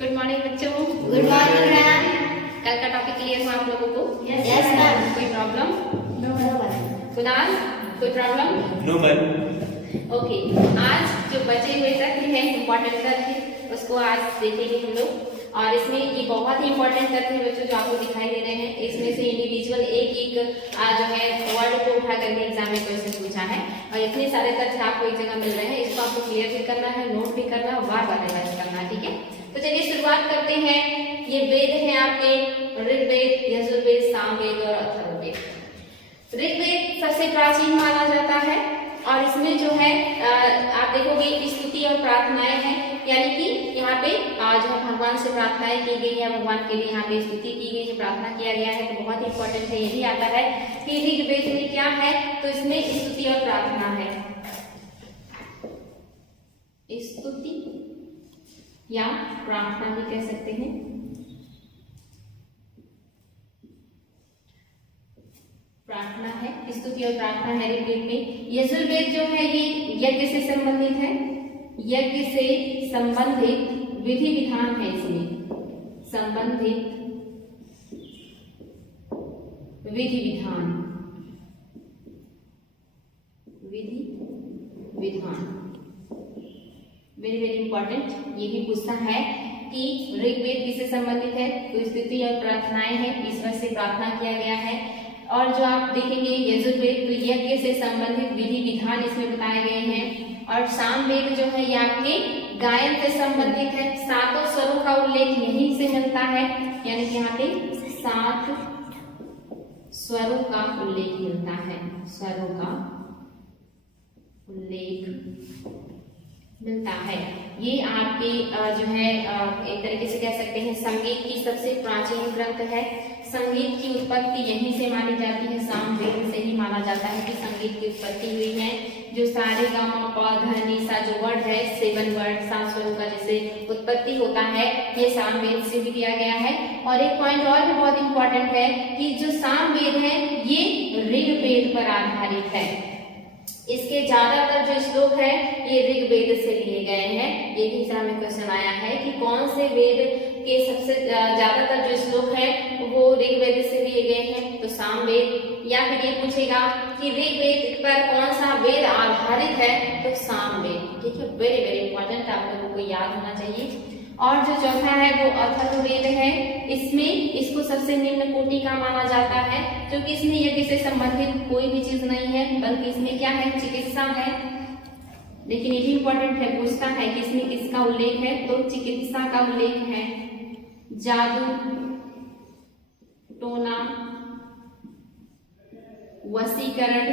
Good morning बच्चों। Good morning ma'am. कल का टॉपिक क्लियर हुआ आप लोगों को? Yes ma'am. कोई प्रॉब्लम? No ma'am. कुणाल, कोई प्रॉब्लम? No ma'am. ओके, आज जो बचे हुए तथ्य हैं, इम्पोर्टेंट तथ्य, उसको आज देखेंगे हम लोग। और इसमें ये बहुत ही इम्पोर्टेंट तथ्य है बच्चों जो आपको दिखाई दे रहे हैं। इसमें से इंडिविजुअल एक जो है वर्ड को उठा करके एग्जाम में क्वेश्चन पूछा है और इतने सारे तथ्य आपको एक जगह मिल रहे हैं। इसको आपको क्लियर भी करना है, नोट भी करना है, बार बार रिवाइज करना है, ठीक है? तो चलिए शुरुआत करते हैं। ये वेद हैं आपके ऋग्वेद, यजुर्वेद, सामवेद और अथर्ववेद। ऋग्वेद सबसे प्राचीन माना जाता है और इसमें जो है आप देखोगे स्तुति और प्रार्थनाएं हैं, यानी कि यहाँ पे जो है भगवान से प्रार्थनाएं की गई है, भगवान के लिए यहाँ पे स्तुति की गई है, प्रार्थना किया गया है। तो बहुत इंपॉर्टेंट है, यही आता है कि ऋग्वेद में क्या है, तो इसमें स्तुति और प्रार्थना है। स्तुति या प्रार्थना भी कह सकते हैं। प्रार्थना है, स्तुति और प्रार्थना है ऋग्वेद में। यजुर्वेद जो है ये यज्ञ से संबंधित है, यज्ञ से संबंधित विधि विधान है। इसमें संबंधित विधि विधान, विधि विधान वेरी वेरी इंपॉर्टेंट। ये भी पूछता है कि ऋग्वेद किससे संबंधित है, तो स्तुति और प्रार्थनाएं हैं, ईश्वर से प्रार्थना किया गया है। और जो आप देखेंगे यजुर्वेद, तो यज्ञ से संबंधित विधि विधान इसमें बताए गए हैं। और सामवेद जो है ये आपके गायन से संबंधित है, सातों स्वरों का उल्लेख यहीं से मिलता है, यानी कि यहाँ पे 7 स्वरों का उल्लेख मिलता है, स्वरों का उल्लेख मिलता है। ये आपके जो है एक तरीके से कह सकते हैं संगीत की सबसे प्राचीन ग्रंथ है। संगीत की उत्पत्ति यहीं से मानी जाती है, सामवेद से ही माना जाता है कि संगीत की उत्पत्ति हुई है। जो सारे गा मा पा धा नी सा जो वर्ड है, 7 वर्ड, 7 स्वरों का जैसे उत्पत्ति होता है, ये सामवेद से भी दिया गया है। और एक पॉइंट और भी बहुत इंपॉर्टेंट है कि जो सामवेद है ये ऋग्वेद पर आधारित है। इसके ज्यादातर जो श्लोक है ये ऋग्वेद से लिए गए हैं। ये भी एग्जाम में क्वेश्चन आया है कि कौन से वेद के सबसे ज्यादातर जो श्लोक है वो ऋग्वेद से लिए गए हैं, तो सामवेद। या फिर ये पूछेगा कि ऋग्वेद पर कौन सा वेद आधारित है, तो सामवेद, ठीक है? वेरी वेरी इंपॉर्टेंट, आप लोगों को याद होना चाहिए। और जो चौथा है वो अथर्ववेद है। इसमें इसको सबसे निम्न कोटि का माना जाता है, क्योंकि इसमें यज्ञ से संबंधित कोई भी चीज नहीं है, बल्कि इसमें क्या है, चिकित्सा है। लेकिन ये भी इंपॉर्टेंट है, पूछता है कि इसमें किसका उल्लेख है, तो चिकित्सा का उल्लेख है। जादू, टोना, वशीकरण,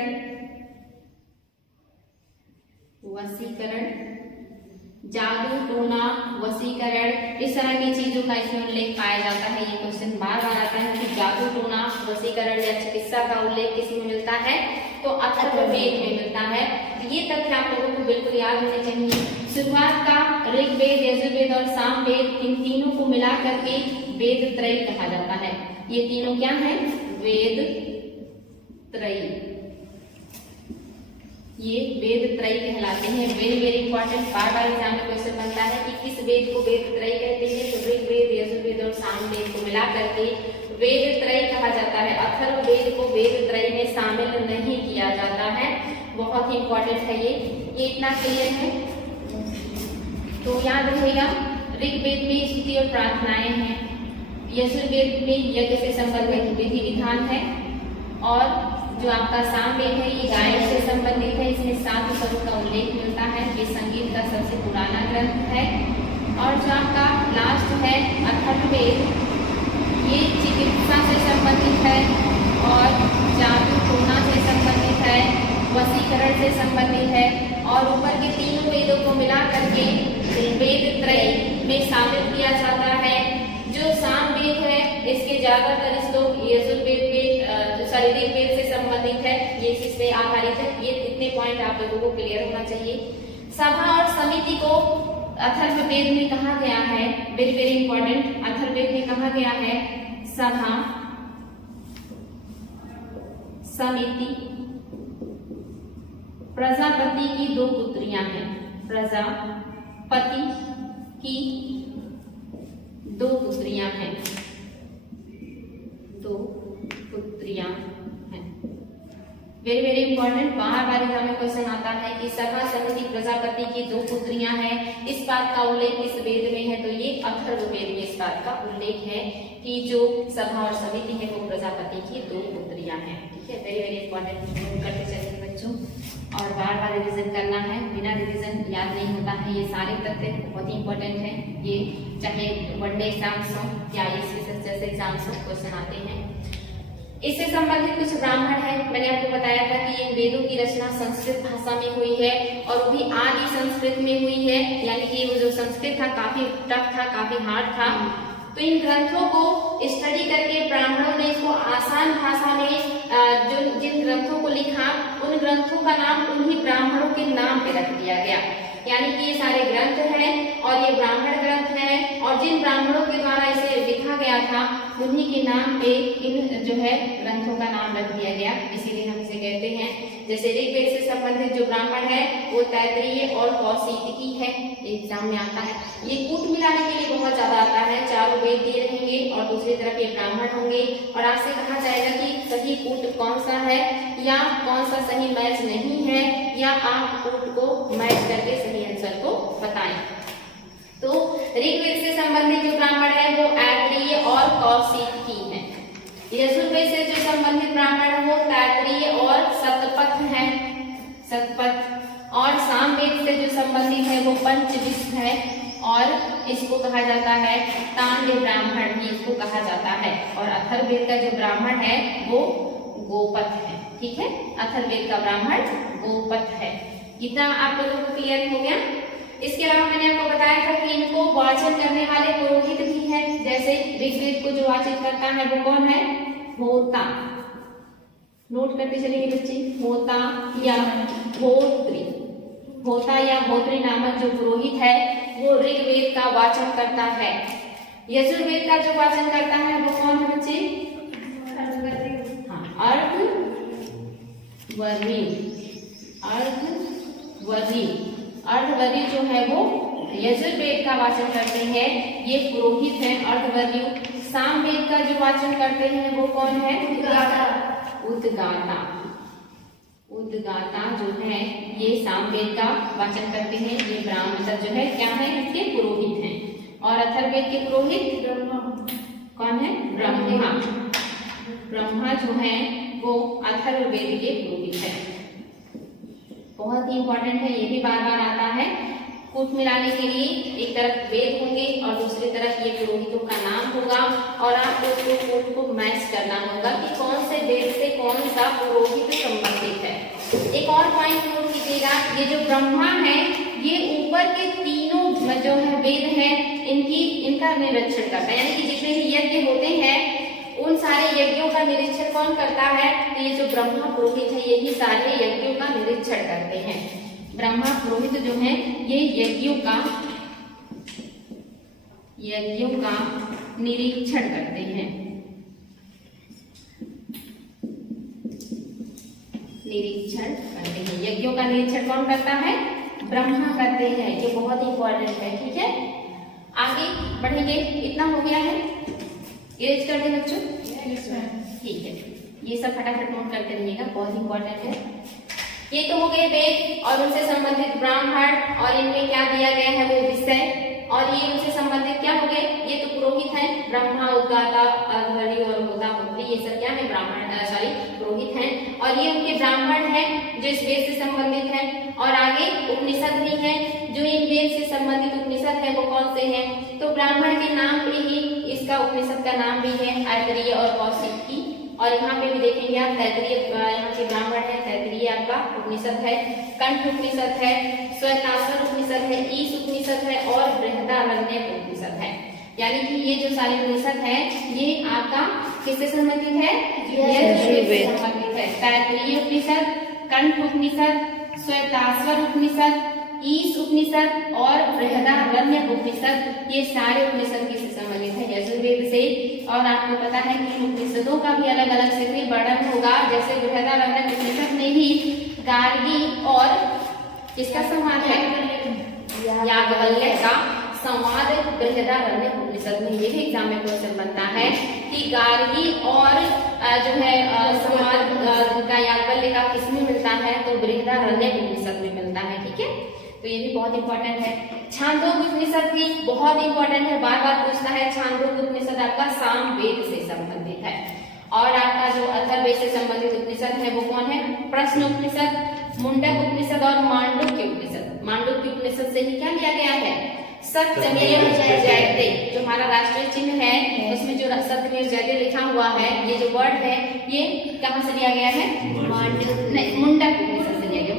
जादू, टोना, वशीकरण, इस तरह की चीजों का इसमें उल्लेख पाया जाता है। ये क्वेश्चन बार बार आता है कि जादू, टोना, वशीकरण या चिकित्सा का उल्लेख किसमें मिलता है, तो अथर्ववेद में मिलता है। ये तथ्य आप लोगों को बिल्कुल याद होने चाहिए। शुरुआत का ऋग्वेद, यजुर्वेद और सामवेद, इन तीनों को मिला करके वेद त्रयी कहा जाता है। ये तीनों क्या है, वेद त्रयी, ये वेद त्रयी कहलाते हैं। वेरी वेरी इंपॉर्टेंट, बार बार एग्जाम में क्वेश्चन बनता है कि किस वेद को वेद त्रयी कहते हैं, तो ऋग्वेद, यजुर्वेद और सामवेद को मिला करके वेद त्रयी कहा जाता है। अथर्ववेद को वेद त्रयी में शामिल नहीं किया जाता है। बहुत ही इंपॉर्टेंट है ये इतना क्लियर है तो याद रहेगा। ऋग्वेद में स्तुति और प्रार्थनाएं हैं, यजुर्वेद में यज्ञ से संबंधित विधि विधान है, और जो आपका सामवेद है ये गायन से संबंधित है। इसमें 7 स्वरों का उल्लेख मिलता है। ये संगीत का सबसे पुराना ग्रंथ है। और जो आपका लास्ट है अथर्ववेद, ये चिकित्सा से संबंधित है और जादू, टोना से संबंधित है, वशीकरण से संबंधित है। और ऊपर के तीनों वेदों को मिला करके वेद त्रयी में शामिल किया जाता है। जो सामवेद है इसके ज्यादातर श्लोक यजुर्वेद के ऋग्वेद से संबंधित है, ये इसी से आधारित है। ये इतने पॉइंट आप लोगों को क्लियर होना चाहिए। सभा और समिति को अथर्ववेद में कहा गया है, वेरी वेरी इंपॉर्टेंट। अथर्ववेद में कहा गया है सभा, समिति। प्रजापति की 2 पुत्रियां हैं, प्रजापति की 2 पुत्रियां हैं, 2 पुत्रियां हैं। वेरी वेरी इंपॉर्टेंट, बार एग्जाम में क्वेश्चन आता है कि सभा समिति प्रजापति की 2 पुत्रियां हैं, इस बात का उल्लेख किस वेद में है? तो ये अथर्ववेद में इस बात का उल्लेख है कि जो सभा और समिति है वो प्रजापति की 2 पुत्रियां हैं। ठीक है, वेरी वेरी इंपॉर्टेंट, करते चलिए बच्चों। और बार रिवीजन करना है, बिना रिवीजन याद नहीं होता है। ये सारे तथ्य बहुत ही इंपॉर्टेंट है, ये चाहे वनडे एग्जाम्स हो या ISSS जैसे एग्जाम्स हो, क्वेश्चन आते हैं। इससे संबंधित कुछ ब्राह्मण है। मैंने आपको बताया था कि इन वेदों की रचना संस्कृत भाषा में हुई है और वो भी आदि संस्कृत में हुई है, यानी कि वो जो संस्कृत था काफी टफ था, काफी हार्ड था। तो इन ग्रंथों को स्टडी करके ब्राह्मणों ने इसको आसान भाषा में जो जिन ग्रंथों को लिखा उन ग्रंथों का नाम उन्हीं ब्राह्मणों के नाम पे रख दिया गया, यानी कि ये सारे ग्रंथ हैं और ये ब्राह्मण ग्रंथ हैं और जिन ब्राह्मणों के द्वारा इसे लिखा गया था उन्हीं के नाम पे इन जो है ग्रंथों का नाम रख दिया गया, इसीलिए हम इसे कहते हैं। जैसे ऋग्वेद से संबंधित जो ब्राह्मण है वो तैत्तिरीय और कौशिकी है, एग्जाम में आता है। ये कूट मिलाने के लिए बहुत ज्यादा आता है, चारों वेद दिए रहेंगे और दूसरी तरफ ये ब्राह्मण होंगे और आपसे कहा जाएगा कि सही कूट कौन सा है या कौन सा सही मैच नहीं है, या आप कूट को मैच करके सही आंसर को बताएं। तो ऋग्वेद से संबंधित जो ब्राह्मण है वो तैत्तिरीय और कौशिकी है। यजुर्वेद से जो संबंधित ब्राह्मण है वो तैत्तिरीय और शतपथ है, शतपथ। और सामवेद से जो संबंधित है वो पंचविंश है और इसको कहा जाता है तांड्य ब्राह्मण भी इसको कहा जाता है। और अथर्ववेद का जो ब्राह्मण है वो गोपथ है। ठीक है, अथर्ववेद का ब्राह्मण गोपथ है। इतना आप लोगों को क्लियर हो गया। इसके अलावा मैंने आपको बताया था कि इनको वाचन करने वाले पुरोहित भी हैं। जैसे ऋग्वेद को जो वाचन करता है वो कौन है? होता। नोट करते चलेंगे बच्चे, होता या होत्री। होता या होत्री नामक जो पुरोहित है वो ऋग्वेद का वाचन करता है। यजुर्वेद का जो वाचन करता है वो कौन है बच्चे? अर्धवर्णी। अर्धवर्णी जो है वो यजुर्वेद का वाचन करते हैं, ये पुरोहित हैं अर्धवर्णी। सामवेद का जो वाचन करते हैं वो कौन है? उद्गाता। उद्गाता जो है ये सामवेद का वाचन करते हैं, ये ब्राह्मण जो है क्या है? इसके पुरोहित हैं। और अथर्ववेद के पुरोहित कौन है? ब्रह्मा। ब्रह्मा जो है वो अथर्ववेद के पुरोहित है। बहुत ही इंपॉर्टेंट है, ये भी बार आता है। कूट मिलाने के लिए एक तरफ वेद होंगे और दूसरी तरफ ये पुरोहितों का नाम होगा और आपको उसको कूट को मैच करना होगा कि कौन से वेद से कौन सा पुरोहित संबंधित है। एक और पॉइंट नोट कीजिएगा, ये जो ब्रह्मा है ये ऊपर के तीनों जो है वेद है इनका निरीक्षण करता है, यानी कि जितने भी यज्ञ होते हैं उन सारे यज्ञों का निरीक्षण कौन करता है? तो ये जो ब्रह्मा पुरोहित है यही सारे यज्ञों का निरीक्षण करते हैं। ब्रह्मा पुरोहित जो है ये यज्ञों का निरीक्षण करते हैं। निरीक्षण करते हैं, यज्ञों का निरीक्षण कौन करता है? ब्रह्मा करते हैं। ये बहुत इंपॉर्टेंट है। ठीक है, आगे बढ़ेंगे। इतना हो गया है, इरेज कर दे बच्चों। ठीक है, ये सब फटाफट नोट करते रहिएगा, बहुत इंपॉर्टेंट है। ये तो हो गए वेद और उनसे संबंधित ब्राह्मण और इनमें क्या दिया गया है वो विषय, और ये उनसे संबंधित क्या हो गए? ये तो पुरोहित हैं, ब्रह्मा, उद्गाता, अर्धवर्णी और होता, ये सब क्या है? ब्राह्मण पुरोहित हैं। और ये उनके ब्राह्मण हैं जो इस वेद से संबंधित हैं। और आगे उपनिषद भी हैं, जो इन वेद से संबंधित उपनिषद है वो कौन से हैं? तो ब्राह्मण के नाम पे ही इसका उपनिषद का नाम भी है तैत्तिरीय और कौशिकी। और यहाँ पे भी देखेंगे आप तैत्तिरीय, यहाँ के ब्राह्मण है, तैत्तिरीय आपका उपनिषद है, कंठ उपनिषद है, श्वेताश्वर उपनिषद है, ईश उपनिषद है और बृहदारण्यक उपनिषद है। यानी कि ये जो सारे उपनिषद है ये आपका किससे संबंधित है? यजुर्वेद से संबंधित है। तैत्तिरीय उपनिषद, कंठ उपनिषद, श्वेताश्वर उपनिषद, ईश उपनिषद और बृहदारण्यक उपनिषद, ये सारे उपनिषद किससे संबंधित है? यजुर्वेद से। और आपको पता है कि उपनिषदों का भी अलग अलग से फिर वर्णन होगा। जैसे बृहदारण्यक उपनिषद में ही गार्गी और किसका संवाद है? याज्ञवल्क्य का संवाद बृहदारण्यक उपनिषद में ये भी एग्जाम में क्वेश्चन बनता है कि गार्गी और जो है संवाद का याज्ञवल्क्य का किसमें मिलता है, तो बृहदारण्यक उपनिषद में मिलता है। ठीक है, तो ये भी बहुत इंपॉर्टेंट है। छांदोग्य उपनिषद भी बहुत इंपॉर्टेंट है, बार बार पूछता है। छांदोग्य उपनिषद आपका सामवेद से संबंधित है। और आपका जो अथर्ववेद से संबंधित उपनिषद है वो कौन है, प्रश्न उपनिषद, मुंडक उपनिषद और मांडुक्य उपनिषद। मांडुक्य उपनिषद से ही क्या लिया गया है, सत्यमेव जयते, जो हमारा राष्ट्रीय चिन्ह है उसमें जो सत्यमेव जयते लिखा हुआ है, ये जो वर्ड है ये कहाँ से लिया गया है, नहीं मुंडक उपनिषद से लिया गया।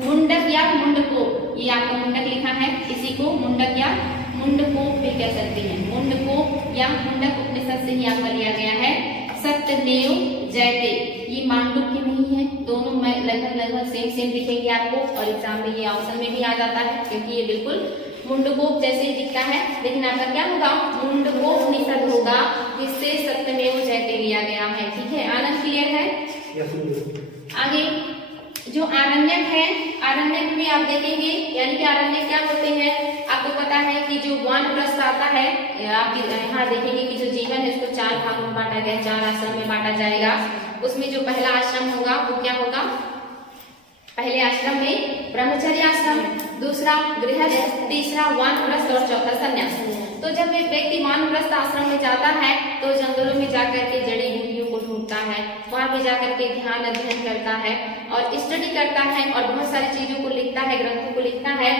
मुंडक या मुंडको, ये आपका मुंडक लिखा है, इसी को मुंडक या मुंडको भी कह सकते हैं। मुंडको या मुंडक उपनिषद से ही आपका लिया गया है सत्यमेव जयते। ये मांडुक्य नहीं है, दोनों में लगभग सेम दिखेंगे आपको, और एग्जाम में ये ऑप्शन में भी आ जाता है क्योंकि ये बिल्कुल मुंडकोप जैसे ही दिखता है, लेकिन आपका क्या होगा, मुंडकोप उपनिषद होगा, जिससे सत्यमेव जयते लिया गया है। ठीक है, आनंद क्लियर है। आगे जो आरण्यक है, आरण्यक में आप देखेंगे, यानी कि आरण्यक क्या होते हैं, आपको पता है कि जो वानप्रस्थ आता है, आप यहाँ देखेंगे कि जो जीवन है उसको 4 भागों में बांटा गया, 4 आश्रम में बांटा जाएगा। उसमें जो पहला आश्रम होगा वो क्या होगा, पहले आश्रम में ब्रह्मचर्य आश्रम, दूसरा गृहस्थ, तीसरा वानप्रस्थ और चौथा संन्यास। तो जब एक व्यक्ति वानप्रस्थ आश्रम में जाता है तो जंगलों में जाकर के जड़ी बूटियों को ढूंढता है, वहां पे जाकर के ध्यान अध्ययन करता है और स्टडी करता है और बहुत सारी चीजों को लिखता है, ग्रंथों को लिखता है।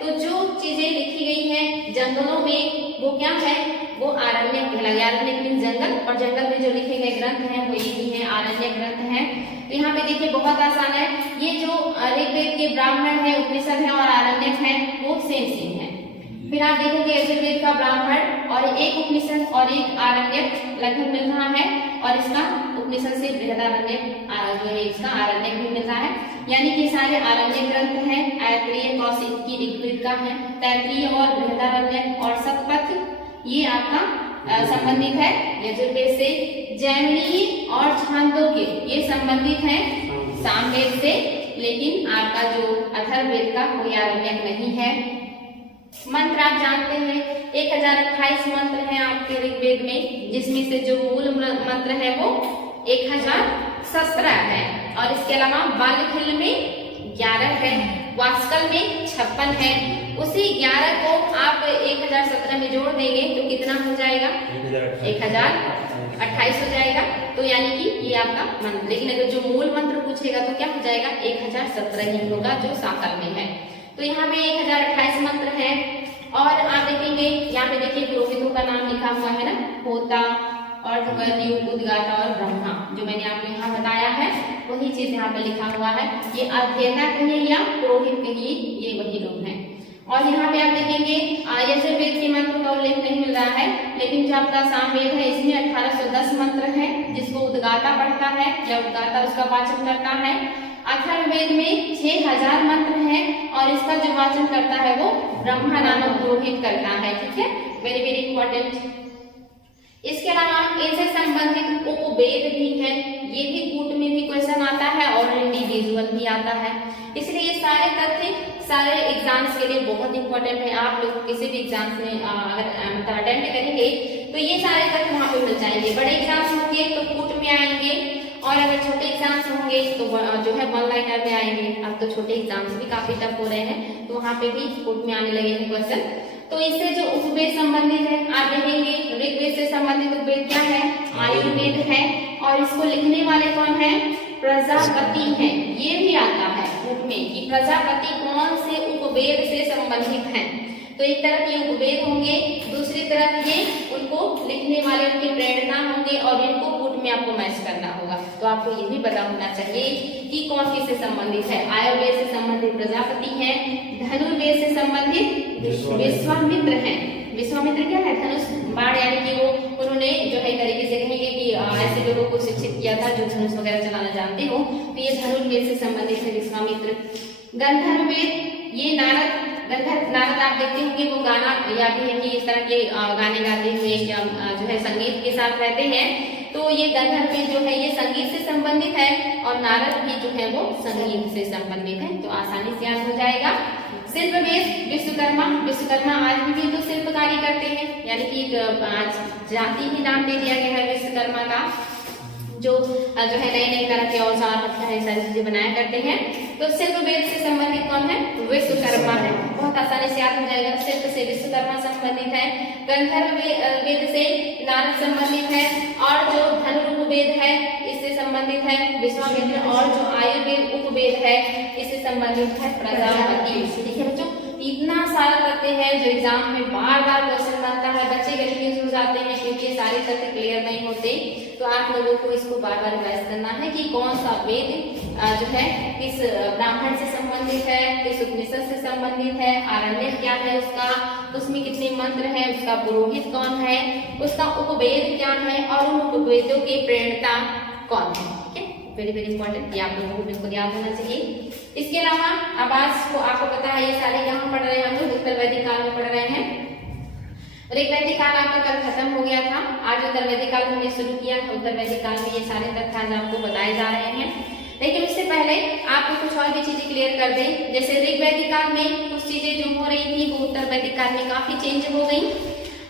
तो जो चीजें लिखी गई हैं जंगलों में वो क्या है, वो आरण्यक कहलाएगा। आरण्यक मीन जंगल, और जंगल में जो लिखे गए ग्रंथ हैं वो यही है, आरण्यक ग्रंथ हैं। तो यहाँ पे देखिए बहुत आसान है, ये जो ऋग्वेद के ब्राह्मण है, उपनिषद है और आरण्यक है वो सेम है। फिर आप देखोगे यजुर्वेद का ब्राह्मण और एक उपनिषद और एक आरण्यक लगभग मिल रहा है, और इसका उपनिषद से बृहदारण्यक जो है इसका आरण्यक भी मिल रहा है। यानी कि सारे आरण्यक ग्रंथ हैं, ऐत्रेय कौशिक की ऋग्वेद का है, तैत्रीय और बृहदारण्यक और शतपथ ये आपका संबंधित है यजुर्वेद से। जैमिनी और छांदोग्य ये संबंधित है सामवेद से, लेकिन आपका जो अथर्ववेद का कोई आरण्यक नहीं है। मंत्र आप जानते हैं 1028 मंत्र हैं आपके ऋग्वेद में, जिसमें से जो मूल मंत्र है वो 1017 है, और इसके अलावा बालखिल में 11 है, वास्कल में 56 है। उसी 11 को आप 1017 में जोड़ देंगे तो कितना हो जाएगा, 1028 हो जाएगा। तो यानी कि ये आपका मंत्र, लेकिन अगर जो मूल मंत्र पूछेगा तो क्या हो जाएगा, 1017 ही होगा जो साकल में है। तो यहाँ पे 1028 मंत्र है। और आप देखेंगे यहाँ पे देखिए पुरोहितों का नाम लिखा हुआ है ना, होता, अर्धवर्णीय, उद्गाता और ब्रह्मा, जो मैंने आपको यहाँ बताया है वही चीज यहाँ पे लिखा हुआ है। ये अध्येता कहिए या पुरोहित कहिए, ये वही लोग हैं। और यहाँ पे आप देखेंगे यजुर्वेद के मंत्र का उल्लेख नहीं मिल रहा है, लेकिन जो आपका सामवेद है इसमें 1810 मंत्र है, जिसको उद्गाता पढ़ता है या उद्गाता उसका वाचन करता है। अथर्ववेद में 6000 मंत्र हैं और इसका जो वाचन करता है वो ब्रह्मा नामक पुरोहित करता है। ठीक है, वेरी वेरी इंपॉर्टेंट। इसके अलावा इनसे संबंधित उपवेद भी है, ये भी कूट में भी क्वेश्चन आता है और इंडिविजुअल भी आता है। इसलिए ये सारे तथ्य सारे एग्जाम्स के लिए बहुत इंपॉर्टेंट है। आप लोग किसी भी एग्जाम्स में अगर अटेंड करेंगे तो ये सारे तथ्य वहाँ पे मिल जाएंगे। बड़े एग्जाम्स होंगे तो कूट में आएंगे, और अगर छोटे एग्जाम्स होंगे तो जो है वन लाइनर में आएंगे। अब तो छोटे एग्जाम्स भी काफी टफ हो रहे हैं, तो वहाँ पे भी कूट में आने लगे हैं क्वेश्चन। तो इससे जो उपवेद संबंधित है आप देखेंगे, ऋग्वेद से संबंधित उपवेद क्या है, आयुर्वेद है, और इसको लिखने वाले कौन है, प्रजापति है। ये भी आता है बुक में कि प्रजापति कौन से उपवेद से संबंधित हैं। तो एक तरफ ये उपवेद होंगे, दूसरी तरफ ये उनको लिखने वाले उनके प्रेरणा होंगे, और इनको कूट में आपको मैच करना होगा। तो आपको ये भी पता होना चाहिए कि कौन किससे संबंधित है। आयुर्वेद से संबंधित प्रजापति है, धनुर्वेद से संबंधित विश्वामित्र है। विश्वामित्र क्या है, धनुष बाण, यानी कि वो उन्होंने जो है तरीके से कहेंगे कि ऐसे लोगों को शिक्षित किया था जो धनुष वगैरह चलाना जानते हो। तो ये धनुर्वेद से संबंधित है विश्वामित्र। गंधर्ववेद ये नारद आप देखते होंगे वो गाना या भी है कि इस तरह के गाने गाते हुए या जो है संगीत के साथ रहते हैं। तो ये गंधर्ववेद जो है ये संगीत से संबंधित है, और नारद भी जो है वो संगीत से संबंधित है। तो आसानी से याद हो जाएगा। शिल्पवेद विश्व विश्वकर्मा आज भी तो शिल्पकारी करते हैं, यानी कि आज जाति ही नाम दे दिया गया है विश्वकर्मा का, जो है नए नए तरह के औजार सारी चीजें बनाया करते हैं। तो शिल्प वेद से संबंधित कौन है? विश्वकर्मा है। बहुत आसानी से याद हो जाएगा, शिल्प से विश्वकर्मा संबंधित है, गंधर्व वेद से नारद संबंधित है, और जो धनुर्वेद वेद है इससे संबंधित है विश्वामित्र, और जो आयुर्वेद उपवेद है इससे संबंधित है प्रजापति। ठीक है बच्चों, इतना सारा तथ्य है जो एग्जाम में बार बार क्वेश्चन बनता है, बच्चे कंफ्यूज हो जाते हैं क्योंकि ये सारे तथ्य क्लियर नहीं होते। तो आप लोगों को इसको बार बार रिवाइज करना है कि कौन सा वेद जो है किस ब्राह्मण से संबंधित है, किस उपनिषद से संबंधित है, आरण्य क्या है उसका, उसमें कितने मंत्र हैं, उसका पुरोहित कौन है, उसका उपवेद क्या है, और उन उपवेदों के प्रेरणा कौन है। ठीक है, वेरी वेरी इंपॉर्टेंट, ये आप लोगों को बिल्कुल याद होना चाहिए। इसके अलावा अब आज को आपको पता है ये सारे यहाँ पढ़ रहे हैं, हम लोग उत्तर वैदिक काल में पढ़ रहे हैं। ऋग वैदिक काल आपका कल खत्म हो गया था, आज उत्तर वैदिक काल हमने शुरू किया। उत्तर वैदिक काल में ये सारे तथ्य आज आपको बताए जा रहे हैं, लेकिन उससे पहले आपको कुछ और भी चीजें क्लियर कर दें। जैसे ऋग वैदिक काल में कुछ चीजें जो हो रही थी वो उत्तर वैदिक काल में काफी चेंज हो गई,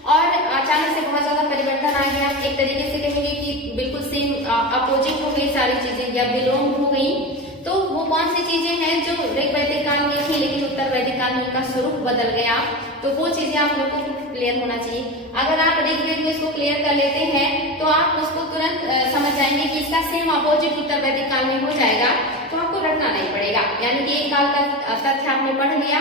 और अचानक से बहुत ज्यादा परिवर्तन आ गया। एक तरीके से कहेंगे कि बिल्कुल सेम अपोजिट हो गई सारी चीजें, या विलोम हो गई। तो वो कौन सी चीजें हैं जो ऋग वैदिक काल में थी लेकिन उत्तर वैदिक काल में उनका स्वरूप बदल गया, तो वो चीजें आप लोगों को क्लियर होना चाहिए। अगर आप ऋग्वेद में इसको क्लियर कर लेते हैं तो आप उसको तुरंत समझ जाएंगे कि इसका सेम अपोजिट उत्तर वैदिक काल में हो जाएगा, तो आपको रटना नहीं पड़ेगा। यानी कि एक काल का तथ्य आपने पढ़ लिया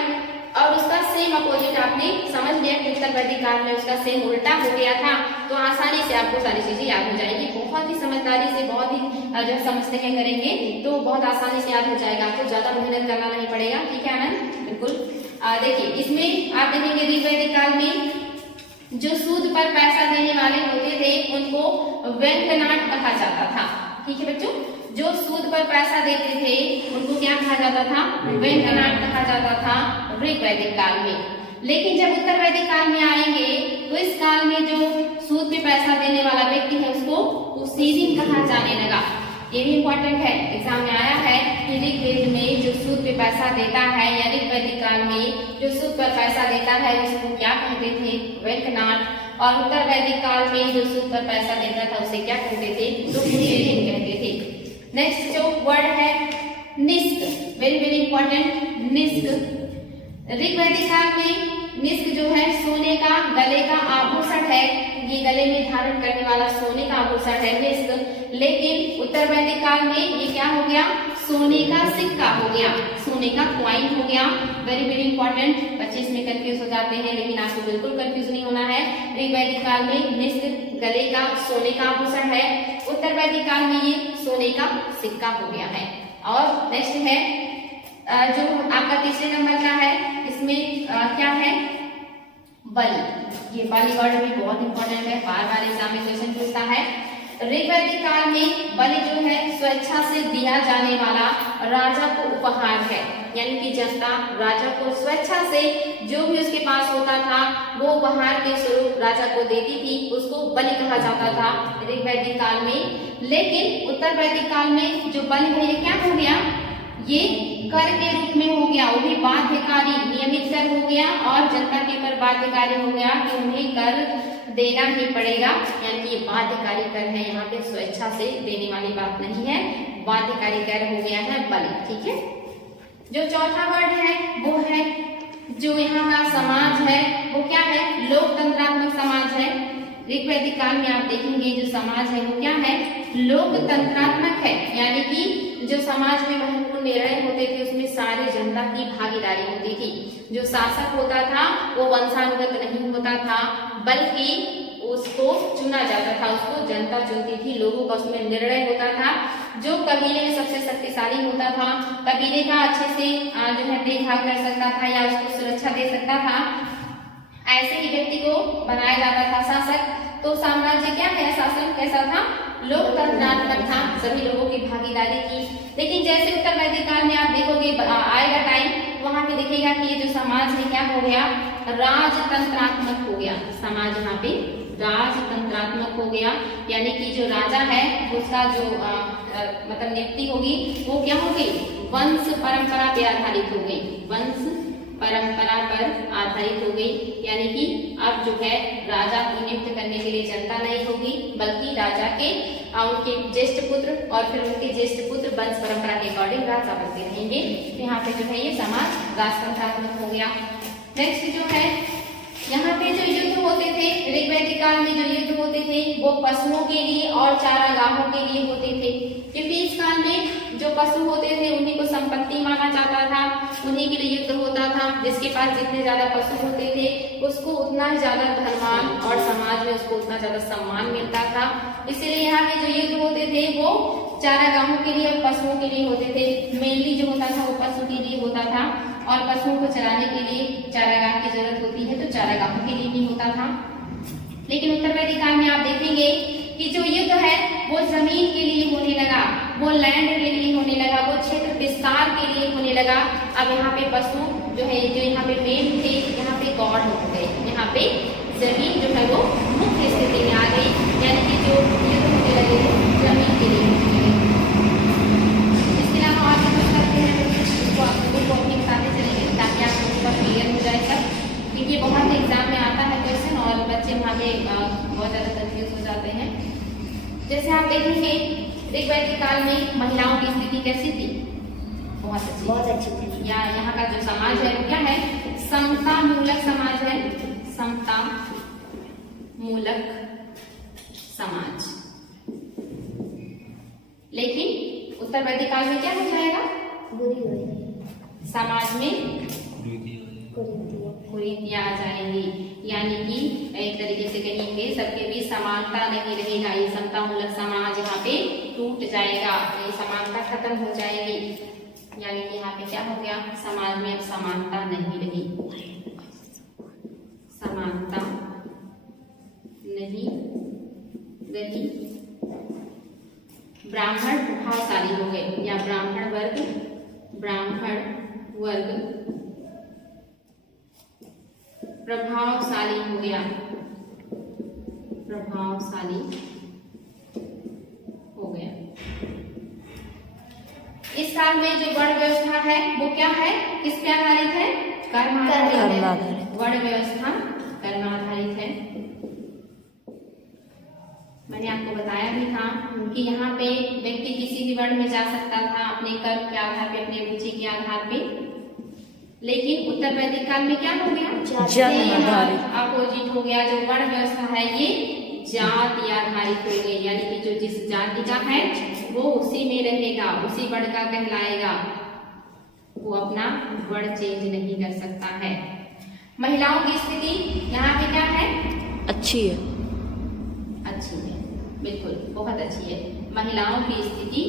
और उसका सेम अपोजिट आपने समझ लिया कि उत्तर वैदिक काल में उसका सेम उल्टा हो गया था, तो आसानी से आपको सारी चीजें याद हो जाएगी। बहुत ही समझदारी से, बहुत ही जो समझते हैं करेंगे तो बहुत आसानी से याद हो जाएगा, आपको ज्यादा मेहनत करना नहीं पड़ेगा। ठीक है आनंद, बिल्कुल। देखिए इसमें आप देखेंगे ऋग वैदिक काल में जो सूद पर पैसा देने वाले होते थे उनको व्यंकनाट कहा जाता था। ठीक है बच्चों, जो सूद पर पैसा देते थे उनको क्या कहा जाता था? व्यंकनाट कहा जाता था ऋग वैदिक काल में। लेकिन जब उत्तर वैदिक काल में आएंगे तो इस काल में जो सूद पे पैसा देने वाला व्यक्ति है उसको उसीरिन कहा जाने लगा। ये भी इम्पोर्टेंट है, एग्जाम में आया है कि ऋग्वेद में जो सूद पे पैसा देता है या ऋग वैदिक काल में जो सूद पर पैसा देता है उसको क्या कहते थे? व्यंकनाट। और उत्तर वैदिक काल में जो सूद पर पैसा देता था उसे क्या कहते थे? तो उसीरिन कहते थे। नेक्स्ट जो वर्ड है निष्क, वेरी वेरी इंपॉर्टेंट, निष्क। ऋग वैदिक काल में निष्क जो है सोने का गले का आभूषण है, ये गले में धारण करने वाला सोने का आभूषण है निष्क। लेकिन उत्तर वैदिक काल में ये क्या हो गया? सोने का सिक्का हो गया, सोने का क्वाइन हो गया। वेरी वेरी इंपॉर्टेंट, बच्चे इसमें कंफ्यूज हो जाते हैं लेकिन आपको बिल्कुल कंफ्यूज नहीं होना है। ऋग वैदिक काल में निष्क गले का सोने का आभूषण है, उत्तर वैदिक काल में ये सोने का सिक्का हो गया है। और नेक्स्ट है जो आपका तीसरे नंबर का है, इसमें क्या है? बलि। ये बलि वर्ड भी बहुत इंपॉर्टेंट है, बार बार एग्जाम में क्वेश्चन पूछता है। ऋग वैदिक काल में बलि जो है स्वेच्छा से दिया जाने वाला राजा को उपहार है, यानी कि जनता राजा को स्वेच्छा से जो भी उसके पास होता था वो उपहार के स्वरूप राजा को देती थी, उसको बलि कहा जाता था ऋग वैदिक काल में। लेकिन उत्तर वैदिक काल में जो बलि है ये क्या हो गया? ये कर के रूप में हो गया, वो भी बाध्यकारी, नियमित कर हो गया और जनता के ऊपर बाध्यकारी हो गया कि उन्हें कर देना ही पड़ेगा। यानी कि ये बाध्यकारी कर है, यहाँ पे स्वेच्छा से देने वाली बात नहीं है, बाध्यकारी कर हो गया है बलि। ठीक है, जो चौथा वर्ड है वो है जो यहाँ का समाज है वो क्या है? लोकतंत्रात्मक समाज है। ऋग वैदिक काल में आप देखेंगे जो समाज है वो क्या है? लोकतंत्रात्मक है, यानी कि जो समाज में महत्वपूर्ण निर्णय होते थे उसमें सारी जनता की भागीदारी होती थी। जो शासक होता था वो वंशानुगत नहीं होता था, बल्कि उसको चुना जाता था, उसको जनता चुनती थी, लोगों का उसमें निर्णय होता था। जो कबीले में सबसे शक्तिशाली होता था, कबीले का अच्छे से जो है देखभाल कर सकता था या उसको सुरक्षा दे सकता था, ऐसे ही व्यक्ति को बनाया जाता था शासक। तो साम्राज्य क्या है? शासन कैसा था? लोकतंत्रात्मक था, सभी लोगों की भागीदारी थी। लेकिन जैसे उत्तर वैदिक काल में आप देखोगे आएगा टाइम, वहां पे दिखेगा कि ये जो समाज है क्या हो गया? राजतंत्रात्मक हो गया। समाज यहाँ पे राजतंत्रात्मक हो गया, यानी कि जो राजा है उसका जो मतलब नियुक्ति होगी वो क्या होगी? वंश परंपरा पे आधारित हो गई, वंश परंपरा पर आधारित हो गई, यानी कि अब जो है राजा को नियुक्त करने के लिए जनता नहीं होगी, बल्कि राजा के उनके ज्येष्ठ पुत्र और फिर उनके ज्येष्ठ पुत्र वंश परंपरा के अकॉर्डिंग राजा बनते रहेंगे। यहाँ पे जो है ये समाज राजतंत्रात्मक हो गया। नेक्स्ट जो है यहाँ पे जो युद्ध होते थे, ऋग्वैदिक काल में जो युद्ध होते थे वो पशुओं के लिए और चारागाहों के लिए होते थे, क्योंकि इस काल में जो पशु होते थे उन्हीं को संपत्ति माना जाता था, उन्हीं के लिए युद्ध होता था। जिसके पास जितने ज्यादा पशु होते थे उसको उतना ज्यादा धनवान और समाज में उसको उतना ज्यादा सम्मान मिलता था। इसीलिए यहाँ पे जो युद्ध होते थे वो चारागाहों के लिए और पशुओं के लिए होते थे। मेनली जो होता था वो पशु के लिए होता था, और पशुओं को चराने के लिए चारागाह की जरूरत होती है, तो चारागाहों के लिए भी होता था। लेकिन उत्तर वैदिक काल में आप देखेंगे कि जो युद्ध है वो जमीन के लिए होने लगा, वो लैंड के लिए होने लगा, वो क्षेत्र विस्तार के लिए होने लगा। अब यहाँ पे पशु जो है, जो यहाँ पे मेन थे, यहाँ पे गॉड हो गए, यहाँ पे जमीन जो है वो मुख्य स्थिति में आ गई, यानी कि जो युद्ध होने लगे जमीन के लिए होने लगे। इसके अलावा आगे कुछ करते हैं, इसको आप लोगों को अपनी बताते चलेंगे ताकि आप लोगों का क्लियर हो जाए सब, क्योंकि ये बहुत एग्जाम में आता है क्वेश्चन और बच्चे वहाँ पे बहुत ज्यादा कंफ्यूज हो जाते हैं। जैसे आप देखेंगे ऋग्वैदिक काल में महिलाओं की स्थिति कैसी थी? बहुत अच्छी थी। या यहाँ का जो समाज है वो क्या है? समता मूलक समाज है, समता मूलक समाज। लेकिन उत्तर वैदिक काल में क्या हो जाएगा? समाज में कुरीतियां आ जाएंगी, यानी कि एक तरीके से कहेंगे सबके बीच समानता नहीं रहेगा। ये समता मूलक समाज यहाँ पे टूट जाएगा, ये समानता खत्म हो जाएगी, यानी कि यहाँ पे क्या हो गया? समाज में अब समानता नहीं रही, समानता नहीं रही। ब्राह्मण प्रभावशाली हो गए, या ब्राह्मण वर्ग प्रभावशाली हो गया, प्रभावशाली हो गया। इस काल में जो वर्ण व्यवस्था है वो क्या है? किस पे आधारित है? कर्म आधारित है। वर्ण व्यवस्था कर्म आधारित है। मैंने आपको बताया भी था कि यहाँ पे व्यक्ति किसी भी वर्ण में जा सकता था अपने कर्म के आधार पे, अपने रुचि के आधार पे। लेकिन उत्तर वैदिक काल में क्या हो गया? अपोजिट हो गया। जो वर्ण व्यवस्था है ये जाति आधारित हो गई, यानी कि जो जिस जाति का है वो उसी में रहेगा, उसी वर्ण का कहलाएगा, वो अपना वर्ण चेंज नहीं कर सकता है। महिलाओं की स्थिति यहाँ पे क्या है? अच्छी है, बिल्कुल बहुत अच्छी है। महिलाओं की स्थिति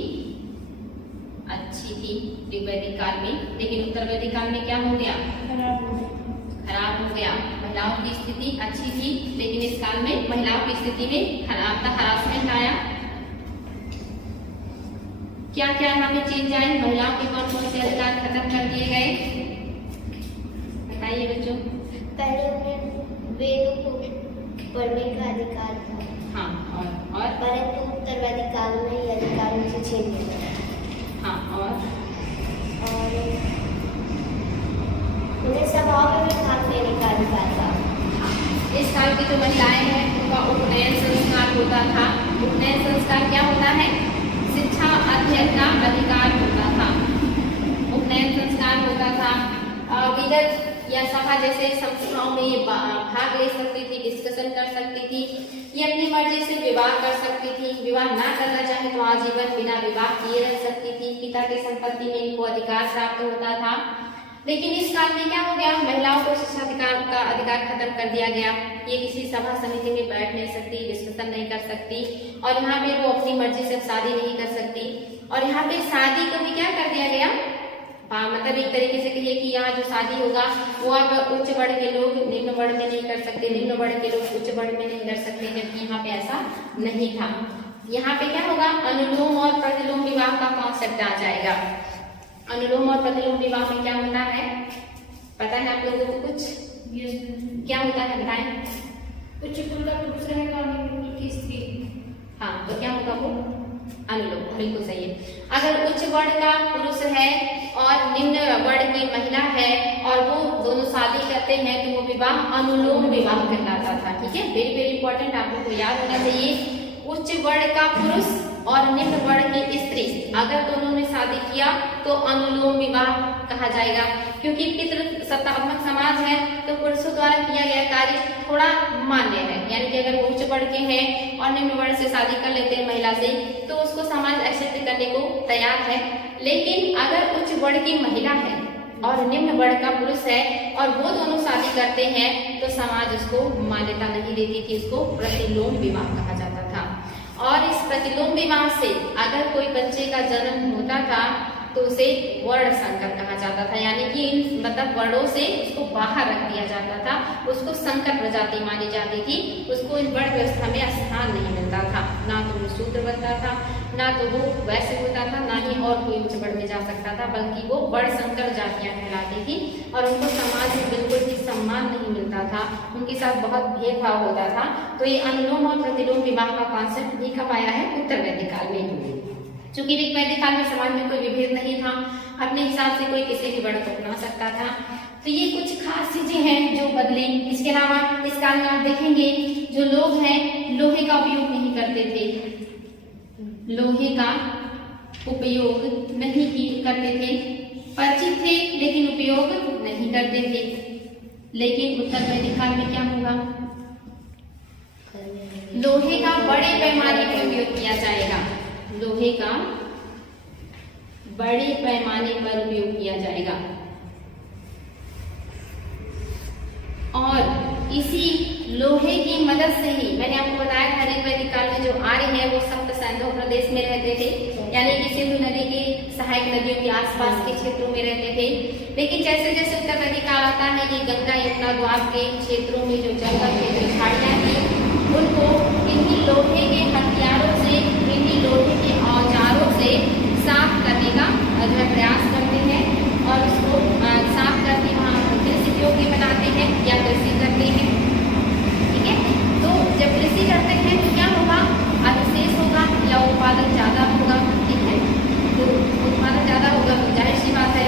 अच्छी थी ऋग्वैदिक काल में, लेकिन उत्तर वैदिक काल में क्या हो गया? खराब हो गया। महिलाओं की स्थिति अच्छी थी, लेकिन इस काल में महिलाओं की स्थिति में हरासमेंट आया। क्या क्या यहाँ पे चेंज आए? महिलाओं के कौन कौन से अधिकार खत्म कर दिए गए? बताइए बच्चों। पहले उन्हें वेदों को पढ़ने का अधिकार था, हाँ, और परंतु उत्तर वैदिक काल में ये अधिकार उनसे छीन लिया गया। हाँ, और उन्हें सभाओं में भाग लेने का अधिकार था। इस काल की जो महिलाएं हैं उनका उपनयन संस्कार होता था। उपनयन संस्कार क्या होता है? शिक्षा अध्ययन का अधिकार होता था। उपनयन संस्कार होता था। विगत या सभा जैसे संस्थाओं में ये भाग ले सकती थी, डिस्कशन कर सकती थी, ये अपनी मर्जी से विवाह कर सकती थी। विवाह ना करना चाहे तो आजीवन बिना विवाह किए रह सकती थी। पिता की संपत्ति में इनको अधिकार प्राप्त होता था। लेकिन इस काल में क्या हो गया? महिलाओं को शिक्षाधिकार का अधिकार खत्म कर दिया गया। ये किसी सभा समिति में बैठ नहीं सकती, डिस्कशन नहीं कर सकती, और यहाँ पे वो अपनी मर्जी से शादी नहीं कर सकती। और यहाँ पे शादी को भी क्या कर दिया गया? मतलब एक तरीके से कहिए कि यहाँ जो शादी होगा वो अब उच्च वर्ण के लोग निम्न वर्ण में नहीं कर सकते, निम्न वर्ण के लोग उच्च वर्ण में नहीं कर सकते, जबकि यहाँ पे ऐसा नहीं था। यहाँ पे क्या होगा? अनुलोम और प्रतिलोम विवाह का कॉन्सेप्ट आ जाएगा। अनुलोम और प्रतिलोम विवाह में क्या होता है? पता है आप लोगों को कुछ? क्या होता है बताएं? उच्च कुल का पुरुष रहेगा, निम्न कुल की स्त्री। हाँ, तो क्या होगा वो? अनुलोम, बिल्कुल सही है। अगर उच्च वर्ण का पुरुष है और निम्न वर्ण की महिला है और वो करते हैं तो वो विवाह अनुलोम विवाह कहलाता था। ठीक है, वेरी वेरी इंपॉर्टेंट, आप लोग को याद होना चाहिए। उच्च वर्ण का पुरुष और निम्न वर्ण की स्त्री अगर दोनों ने शादी किया तो अनुलोम विवाह कहा जाएगा, क्योंकि पितृ सत्तात्मक समाज है तो पुरुषों द्वारा किया गया कार्य थोड़ा मान्य है। यानी कि अगर वो उच्च वर्ण के हैं और निम्न वर्ण से शादी कर लेते हैं महिला से तो उसको समाज एक्सेप्ट करने को तैयार है। लेकिन अगर उच्च वर्ण की महिला है और निम्न वर्ण का पुरुष है और वो दोनों शादी करते हैं तो समाज उसको मान्यता नहीं देती थी, उसको प्रतिलोम विवाह कहा जाता था। और इस प्रतिलोम विवाह से अगर कोई बच्चे का जन्म होता था तो उसे वर्ण संकर कहा जाता था, यानी कि मतलब वर्णों से उसको बाहर रख दिया जाता था, उसको संकर प्रजाति मानी जाती थी, उसको इन वर्ण व्यवस्था में स्थान नहीं मिलता था। ना तो वो शूद्र बनता था, ना तो वो वैश्य होता था, ना ही और कोई उच्च वर्ण में जा सकता था, बल्कि वो वर्ण संकर जातियां कहलाती थी और उनको समाज में बिल्कुल भी सम्मान नहीं मिलता था, उनके साथ बहुत भेदभाव होता था। तो ये अनुलोम और प्रतिलोम विवाह का कॉन्सेप्ट भी कब आया है? उत्तर वैदिक काल में। चूंकि ऋग वैदिक काल में समाज में कोई विभेद नहीं था, अपने हिसाब से कोई किसी भी वर्ण को अपना सकता था। तो ये कुछ खास चीजें हैं जो बदली। इसके अलावा इस काल में आप देखेंगे जो लोग हैं लोहे का उपयोग नहीं करते थे, लोहे का उपयोग नहीं करते थे, परिचित थे लेकिन उपयोग नहीं करते थे। लेकिन उत्तर वैदिक काल में क्या होगा? लोहे का बड़े पैमाने पर उपयोग किया जाएगा, लोहे का बड़े पैमाने पर उपयोग किया जाएगा। और इसी लोहे की मदद से ही मैंने आपको बताया था ऋग वैदिक काल में जो आर्य है वो सप्त सिंधु प्रदेश में रहते थे, यानी कि सिंधु नदी की सहायक नदियों के आसपास के क्षेत्रों में रहते थे। लेकिन जैसे जैसे उत्तर वैदिक काल आता है ये गंगा यमुना द्वार के क्षेत्रों में जो जंगल थे, जो झाड़ियां थी, उनको इन्हीं लोहे के हथियारों से, इन्हीं लोहे के औजारों से साफ करने का जो है प्रयास करते हैं और उसको साफ करके वहाँ कृषि योग्य बनाते हैं या कृषि करते हैं। ठीक है, तो जब कृषि करते हैं तो क्या होगा? अधिशेष होगा या उत्पादन ज्यादा होगा। ठीक है, तो उत्पादन ज्यादा होगा तो जाहिर सी बात है।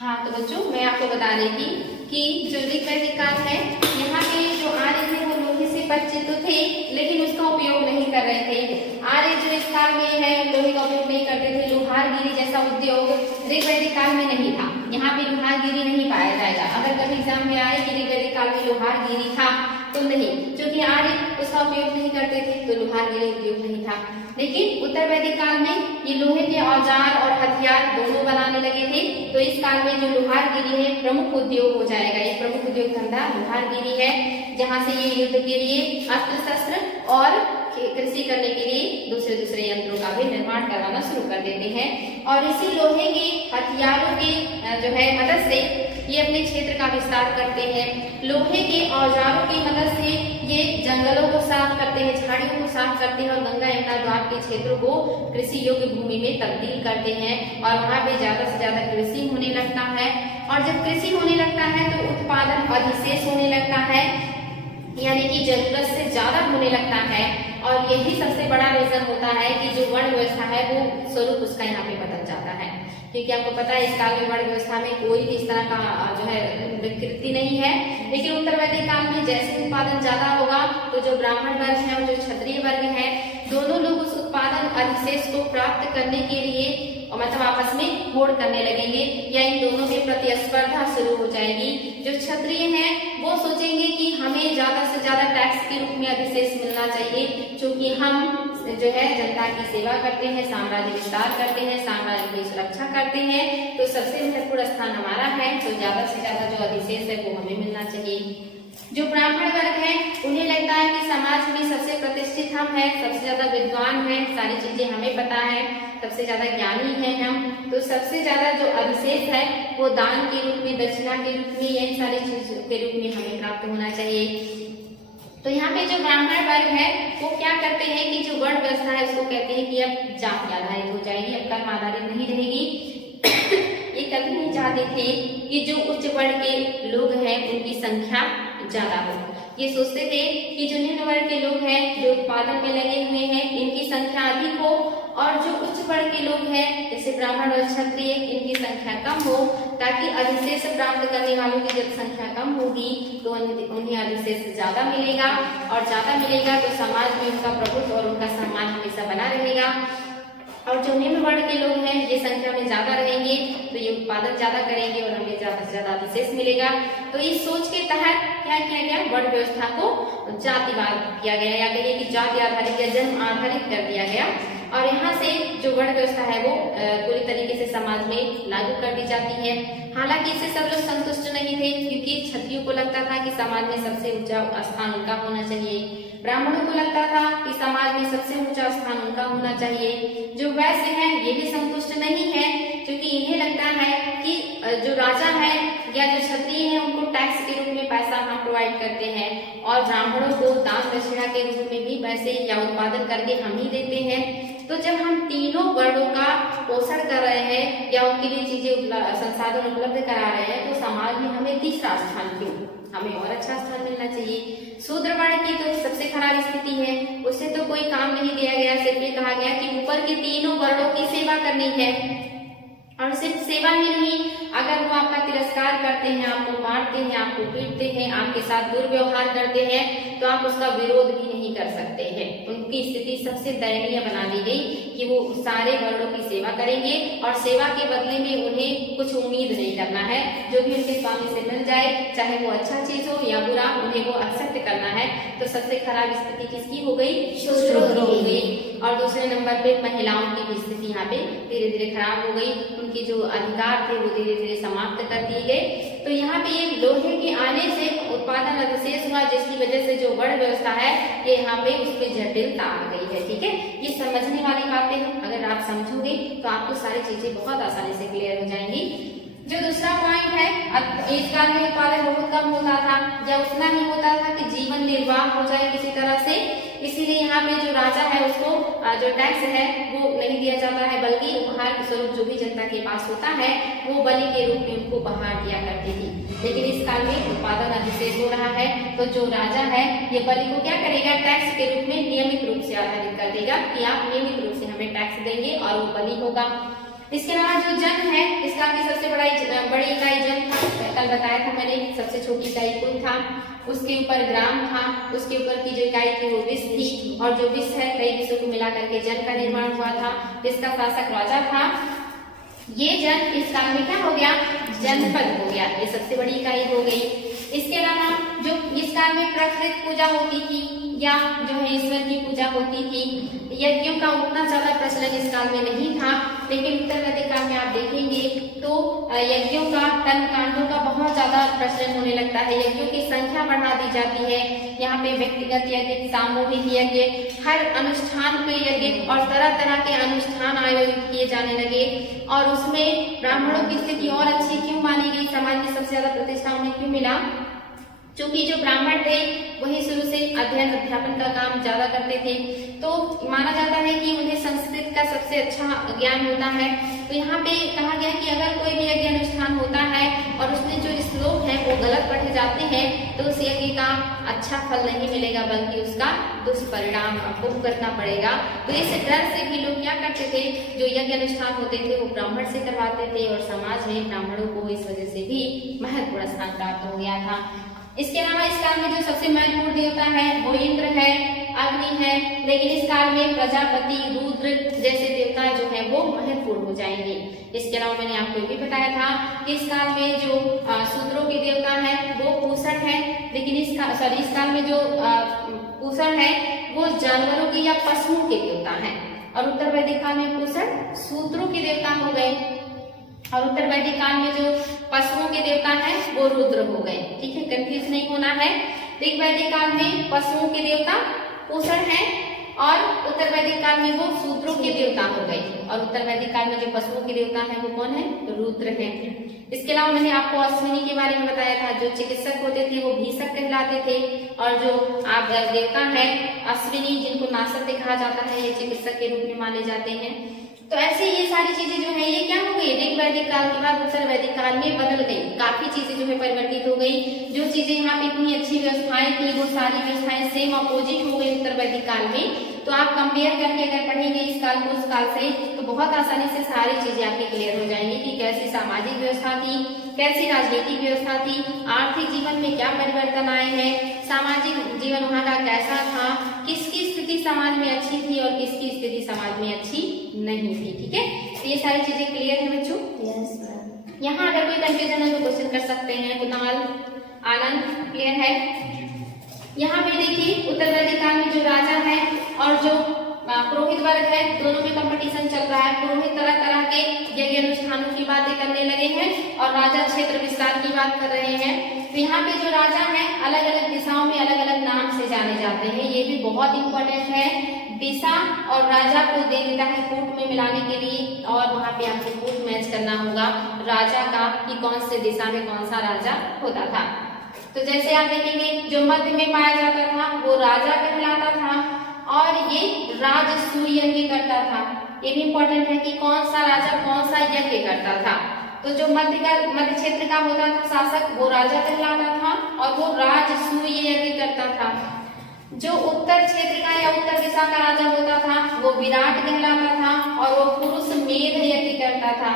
हाँ तो बच्चों मैं आपको बता रही थी कि जो ऋग वैदिक काल है यहाँ पे जो आर्य थे वो लोहे से परिचित तो थे लेकिन उसका उपयोग नहीं कर रहे थे। आर्य जो इस काल में है लोहे का उपयोग नहीं करते थे। लोहारगिरी जैसा उद्योग ऋग वैदिक काल में नहीं था, यहाँ पे लोहारगिरी नहीं पाया जाएगा। अगर कभी एग्जाम में आए कि ऋग वैदिक काल में लोहारगिरी था तो नहीं, क्योंकि आर्य उसका उपयोग नहीं करते थे तो लोहारगिरी उद्योग नहीं था। लेकिन उत्तर वैदिक काल में ये लोहे के औजार और हथियार दोनों बनाने लगे थे, तो इस काल में जो लोहारगिरी है प्रमुख उद्योग हो जाएगा। ये प्रमुख उद्योग धंधा लोहारगिरी है, जहाँ से ये युद्ध के लिए अस्त्र शस्त्र और कृषि करने के लिए दूसरे दूसरे यंत्रों का भी निर्माण करवाना शुरू कर देते हैं। और इसी लोहे के हथियारों की जो है मदद से ये अपने क्षेत्र का विस्तार करते हैं। लोहे के औजारों की मदद से ये जंगलों को साफ करते हैं, झाड़ियों को साफ करते हैं और गंगा यमुना द्वार के क्षेत्रों को कृषि योग्य भूमि में तब्दील करते हैं और वहाँ पे ज्यादा से ज्यादा कृषि होने लगता है। और जब कृषि होने लगता है तो उत्पादन अधिशेष होने लगता है, यानी कि जरूरत से ज्यादा होने लगता है। और यही सबसे बड़ा रीजन होता है कि जो वर्ण व्यवस्था है वो स्वरूप उसका यहाँ पे बदल जाता है, क्योंकि आपको पता है इस काल में वर्ण व्यवस्था में कोई भी इस तरह का जो है विकृति नहीं है। लेकिन उत्तर वैदिक काल में जैसे उत्पादन ज्यादा होगा तो जो ब्राह्मण वर्ग है और जो क्षत्रिय वर्ग है दोनों लोग उस उत्पादन अधिशेष को प्राप्त करने के लिए और मतलब आपस में होड़ करने लगेंगे या इन दोनों के प्रतिस्पर्धा शुरू हो जाएगी। जो क्षत्रिय हैं वो सोचेंगे कि हमें ज्यादा से ज्यादा टैक्स के रूप में अधिशेष मिलना चाहिए, क्योंकि हम जो है जनता की सेवा करते हैं, साम्राज्य विस्तार करते हैं, साम्राज्य की सुरक्षा करते हैं, तो सबसे महत्वपूर्ण स्थान हमारा है, तो ज्यादा से ज्यादा जो अधिशेष है वो हमें मिलना चाहिए। जो ब्राह्मण वर्ग है उन्हें लगता है कि समाज में सबसे प्रतिष्ठित हम हैं, सबसे ज्यादा विद्वान हैं, सारी चीजें हमें पता है, सबसे ज्यादा ज्ञानी हैं हम, तो सबसे ज्यादा जो अधिशेष है वो दान के रूप में, दक्षिणा के रूप में, यही सारी चीजों के रूप में हमें प्राप्त होना चाहिए। तो यहाँ पे जो ब्राह्मण वर्ग है वो क्या करते हैं कि जो वर्ण व्यवस्था है उसको कहते हैं कि अब जाति आधारित हो जाएगी, अब कर्म आधारित नहीं रहेगी। ये कभी नहीं चाहते थे कि जो उच्च वर्ण के लोग हैं उनकी संख्या ज्यादा हो। ये सोचते थे कि जो निम्न वर्ग के लोग हैं जो उत्पादन में लगे हुए हैं इनकी संख्या अधिक हो और जो उच्च वर्ण के लोग हैं जैसे ब्राह्मण और क्षत्रिय, इनकी संख्या कम हो, ताकि अधिशेष प्राप्त करने वालों की जब संख्या कम होगी तो उन्हें अधिशेष ज्यादा मिलेगा, और ज्यादा मिलेगा तो समाज में उनका प्रभुत्व और उनका सम्मान हमेशा बना रहेगा। और जो निम्न वर्ण के लोग हैं ये संख्या में ज्यादा रहेंगे तो ये उत्पादन ज्यादा करेंगे और हमें ज्यादा से ज्यादा अधिशेष मिलेगा। तो इस सोच के तहत क्या किया गया, वर्ण व्यवस्था को जातिवाद किया गया, या कहिए कि जाति आधारित या जन्म आधारित कर दिया गया। और यहाँ से जो वर्ण व्यवस्था है वो पूरी तरीके से समाज में लागू कर दी जाती है। हालांकि इससे सब लोग संतुष्ट नहीं थे, क्योंकि क्षत्रियों को लगता था कि समाज में सबसे ऊंचा स्थान उनका होना चाहिए, ब्राह्मणों को लगता था कि समाज में सबसे ऊंचा स्थान उनका होना चाहिए। जो वैश्य हैं ये भी संतुष्ट नहीं है, क्योंकि इन्हें लगता है कि जो राजा है या जो क्षत्रिय है उनको टैक्स के रूप में पैसा हम प्रोवाइड करते हैं, और ब्राह्मणों को दान दक्षिणा के रूप में भी पैसे या उत्पादन करके हम ही देते हैं। तो जब हम तीनों वर्णों का पोषण कर रहे हैं या उनके लिए चीजें संसाधन उपलब्ध करा रहे हैं, तो समाज में हमें तीसरा स्थान क्यों, हमें और अच्छा स्थान मिलना चाहिए। शूद्र वर्ण की तो सबसे खराब स्थिति है, उसे तो कोई काम नहीं दिया गया, सिर्फ ये कहा गया कि ऊपर के तीनों वर्णों की सेवा करनी है। और सिर्फ सेवा ही नहीं, अगर वो आपका तिरस्कार करते हैं, आपको मारते हैं, आपको पीटते हैं, आपके साथ दुर्व्यवहार करते हैं, तो आप उसका विरोध भी नहीं कर सकते हैं। उनकी स्थिति सबसे दयनीय बना दी गई कि वो सारे वर्णों की सेवा करेंगे और सेवा के बदले में उन्हें कुछ उम्मीद नहीं करना है। जो भी उनके स्वामी से मिल जाए, चाहे वो अच्छा चीज हो या बुरा, उन्हें वो एक्सेप्ट करना है। तो सबसे खराब स्थिति किसकी हो गई, शूद्रों की हो गई। और दूसरे नंबर पे महिलाओं की भी स्थिति यहाँ पे धीरे धीरे खराब हो गई, उनकी जो अधिकार थे वो धीरे धीरे समाप्त कर दिए गए। तो यहाँ पे ये लोहे के आने से उत्पादन अधिशेष हुआ, जिसकी वजह से जो वर्ण व्यवस्था है ये यहाँ पे उस पर जटिलता आ गई है। ठीक है, ये समझने वाली बातें हैं, अगर आप समझोगे तो आपको सारी चीजें बहुत आसानी से क्लियर हो जाएंगी। जो दूसरा पॉइंट है, अब इस काल में उत्पादन बहुत कम होता था या उतना ही होता था कि जीवन निर्वाह हो जाए किसी तरह से, इसीलिए यहाँ पे जो राजा है उसको जो टैक्स है वो नहीं दिया जाता है, बल्कि उपहार के स्वरूप जो भी जनता के पास होता है वो बलि के रूप में उनको उपहार दिया करती थी। लेकिन इस काल में उत्पादन अधिशेष हो रहा है, तो जो राजा है ये बलि को क्या करेगा, टैक्स के रूप में नियमित रूप से आधारित कर देगा कि आप नियमित रूप से हमें टैक्स देंगे और वो बलि होगा। इसके अलावा जो जन है, इस काल की सबसे बड़ी इकाई जन था, कल बताया था मैंने, सबसे छोटी इकाई कुल था, उसके ऊपर ग्राम था, उसके ऊपर की जो इकाई थी वो विश्व थी, और जो विश्व है कई विश्व को मिला करके जन का निर्माण हुआ था, जिसका शासक राजा था। ये जन इस काल में क्या हो गया, जनपद हो गया, ये सबसे बड़ी इकाई हो गई। इसके अलावा जो इस काल में प्रकृति पूजा होती थी या जो है ईश्वर की पूजा होती थी, यज्ञों का उतना ज्यादा प्रचलन इस काल में नहीं था, लेकिन उत्तर वैदिक काल में आप देखेंगे तो यज्ञों का, कर्मकांडों का बहुत ज्यादा प्रचलन होने लगता है, यज्ञों की संख्या बढ़ा दी जाती है। यहाँ पे व्यक्तिगत यज्ञ, सामूहिक यज्ञ, हर अनुष्ठान पे यज्ञ और तरह तरह के अनुष्ठान आयोजित किए जाने लगे। और उसमें ब्राह्मणों की स्थिति और अच्छी क्यों मानी गई, समाज में सबसे ज्यादा प्रतिष्ठा उन्हें क्यों मिला, क्योंकि जो ब्राह्मण थे वही शुरू से अध्ययन अध्यापन का काम ज्यादा करते थे, तो माना जाता है कि उन्हें संस्कृत का सबसे अच्छा ज्ञान होता है। तो यहाँ पे कहा गया कि अगर कोई भी यज्ञ अनुष्ठान होता है और उसमें जो श्लोक है वो गलत पढ़े जाते हैं तो उस यज्ञ का अच्छा फल नहीं मिलेगा, बल्कि उसका दुष्परिणाम आपको भुगतना पड़ेगा। तो इस डर से भी लोग क्या करते थे, जो यज्ञ अनुष्ठान होते थे वो ब्राह्मण से करवाते थे, और समाज में ब्राह्मणों को इस वजह से भी महत्वपूर्ण स्थान प्राप्त हो गया था। इसके अलावा इस काल में जो सबसे महत्वपूर्ण देवता है वो इंद्र है, अग्नि है, लेकिन इस काल में प्रजापति, रुद्र जैसे देवता जो है वो महत्वपूर्ण हो जाएंगे। इसके अलावा मैंने आपको ये भी बताया था कि इस काल में जो शूद्रों के देवता है वो पूषण है, लेकिन इस काल में जो पूषण है वो जानवरों के या पशुओं के देवता है, और उत्तर वैदिक काल में पूषण शूद्रों के देवता हो गए, और उत्तर वैदिक काल में जो पशुओं के देवता हैं वो रुद्र हो गए। ठीक है, कंफ्यूज नहीं होना है। ऋग वैदिक काल में पशुओं के देवता पूषण है, और उत्तर वैदिक काल में वो शूद्रों के देवता हो गए, और उत्तर वैदिक काल में जो पशुओं के देवता हैं वो कौन है, रुद्र हैं। इसके अलावा मैंने आपको अश्विनी के बारे में बताया था, जो चिकित्सक होते थे वो भीषक कहलाते थे, और जो आप देवता है अश्विनी जिनको नासक कहा जाता है, ये चिकित्सक के रूप में माने जाते हैं। तो ऐसे ये सारी चीजें जो है ये क्या हो गई, ऋग वैदिक काल के बाद उत्तर वैदिक काल में बदल गई, काफी चीजें जो है परिवर्तित हो गई। जो चीजें यहाँ पे इतनी अच्छी व्यवस्थाएं थी वो सारी व्यवस्थाएं सेम अपोजिट हो गई उत्तर वैदिक काल में। तो आप कंपेयर करके अगर पढ़ेंगे इस काल को उस काल से तो बहुत आसानी से सारी चीजें आपकी क्लियर हो जाएंगी कि कैसी सामाजिक व्यवस्था थी, कैसी राजनीतिक व्यवस्था थी, आर्थिक जीवन में क्या परिवर्तन आए हैं, सामाजिक जीवन वहाँ का कैसा था, किसकी स्थिति समाज में अच्छी थी और किसकी स्थिति समाज में अच्छी नहीं थी। ठीक है, तो ये सारी चीजें क्लियर है बच्चों। Yes ma'am. यहाँ अगर कोई कंफ्यूजन है तो क्वेश्चन कर सकते हैं। कुणाल, आनंद, क्लियर है? यहाँ पे देखिए उत्तर वैदिक काल में जो राजा है और जो पुरोहित वर्ग है दोनों में कंपटीशन चल रहा है। पुरोहित तरह तरह के यज्ञ अनुष्ठानों की बातें करने लगे हैं और राजा क्षेत्र विस्तार की बात कर रहे हैं। तो यहाँ पे जो राजा है अलग अलग दिशाओं में अलग अलग नाम से जाने जाते हैं। ये भी बहुत इंपॉर्टेंट है। दिशा और राजा को दे देता है कूट में मिलाने के लिए और वहाँ पे आपको कूट मैच करना होगा राजा का कि कौन से दिशा में कौन सा राजा होता था। तो जैसे आप देखेंगे जो मध्य में पाया जाता था वो राजा कहलाता था और ये राजसूय यज्ञ करता था। ये भी इंपॉर्टेंट है कि कौन सा राजा कौन सा यज्ञ करता था। तो जो मध्य क्षेत्र का होता था शासक वो राजा कहलाता था और वो राजसूय यज्ञ करता था। जो उत्तर क्षेत्र का या उत्तर दिशा का राजा होता था वो विराट कहलाता था और वो पुरुष मेध यज्ञ करता था।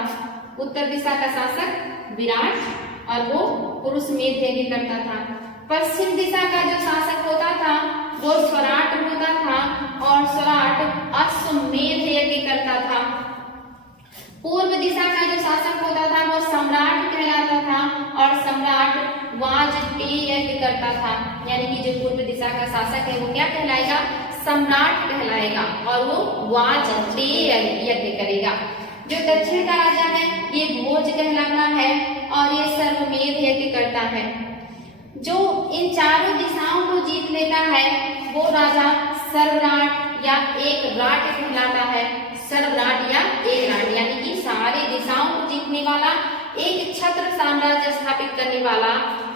उत्तर दिशा का शासक विराट और वो पुरुष मेध यज्ञ करता था। पश्चिम दिशा का जो शासक होता था वो स्वराट होता था और स्वराट अश्वमेध यज्ञ करता था। पूर्व दिशा का जो शासक होता था वो सम्राट कहलाता था और सम्राट वाजपेय यज्ञ करता था। यानी कि जो पूर्व दिशा का शासक है वो क्या कहलाएगा? सम्राट कहलाएगा और वो वाजपेय यज्ञ करेगा। जो दक्षिण का राजा है ये भोज कहलाता है और ये सर्वमेध यज्ञ करता है। जो इन चारों दिशाओं को जीत लेता है वो राजा सर्वराट या एक राट कहलाता है। सर्वराट या एक राट यानी कि सारी दिशाओं को जीतने वाला, एक छत्र साम्राज्य स्थापित करने वाला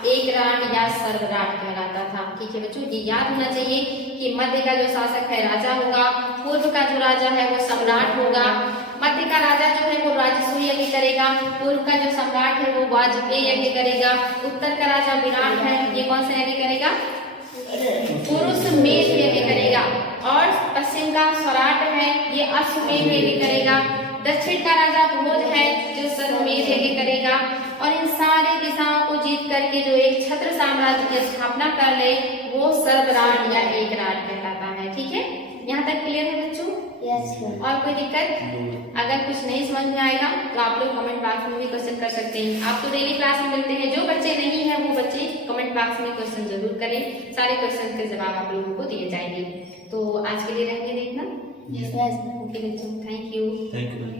एक राट या सर्वराट कहलाता था। ठीक है बच्चों, ये याद होना चाहिए कि मध्य का जो शासक है राजा होगा, पूर्व का जो राजा है वो सम्राट होगा, मध्य का राजा जो है वो राजसूय यज्ञ करेगा, पूर्व का जो सम्राट है वो वाजपेय यज्ञ करेगा, उत्तर का राजा विराट है ये कौन सा यज्ञ करेगा? पुरुष मेध यज्ञ करेगा और पश्चिम का स्वराट है ये अश्वमेध यज्ञ करेगा। दक्षिण का राजा भोज है जो सर्वमेध यज्ञ करेगा और इन सारी दिशाओं को जीत करके जो एक छत्र साम्राज्य की स्थापना कर ले वो सर्वराट या एक राट कहलाता है। ठीक है, यहाँ तक क्लियर है बच्चों? Yes ma'am. और कोई दिक्कत? अगर कुछ नहीं समझ में आएगा तो आप लोग कमेंट बॉक्स में भी क्वेश्चन कर सकते हैं। आप तो डेली क्लास में मिलते हैं, जो बच्चे नहीं है वो बच्चे कमेंट बॉक्स में क्वेश्चन जरूर करें, सारे क्वेश्चन के जवाब आप लोगों को दिए जाएंगे। तो आज के लिए रहने देना। Yes ma'am. ओके बच्चों, thank you. Thank you ma'am.